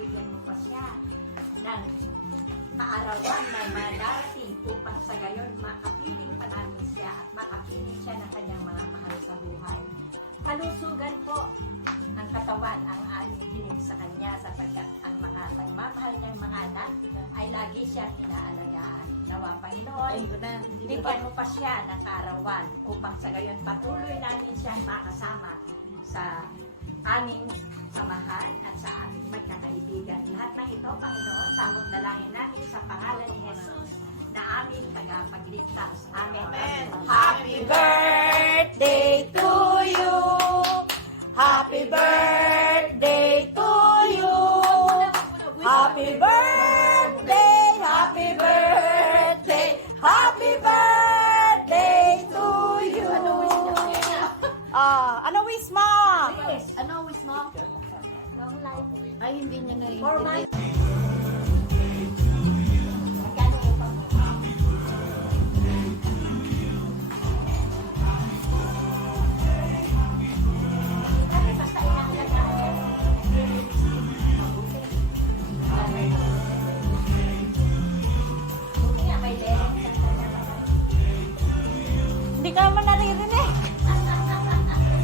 bigyan mo pa siya ng kaarawan na madarating upang sa gayon makapiling pa namin siya at makapiling siya ng kanyang mga mahal sa buhay. Kalusugan po ng katawan ang aming hiling sa kanya sapagkat ang mga nagmamahal niyang mga anak ay lagi siyang inaalagaan. Nawa Panginoon, bigyan mo pa siya ng kaarawan upang sa gayon patuloy namin siyang makasama sa aming samahan at sa aming magkakaibigan. Lahat ng ito, Panginoon, samot dalangin namin sa pangalan ni Jesus na aming tagapagligtas. Amen. Amen. Happy birthday to you! Happy birthday to you! Happy birthday! Happy birthday! Happy birthday to you! Ano wish mo? Yes. Ano wish mo? Long life. Ay, hindi niya na rin. 4 months. Magkano ito? Kasi basta inaalagaan yan. Mabuti. Buti nga may lelong. Hindi ka man naririnig.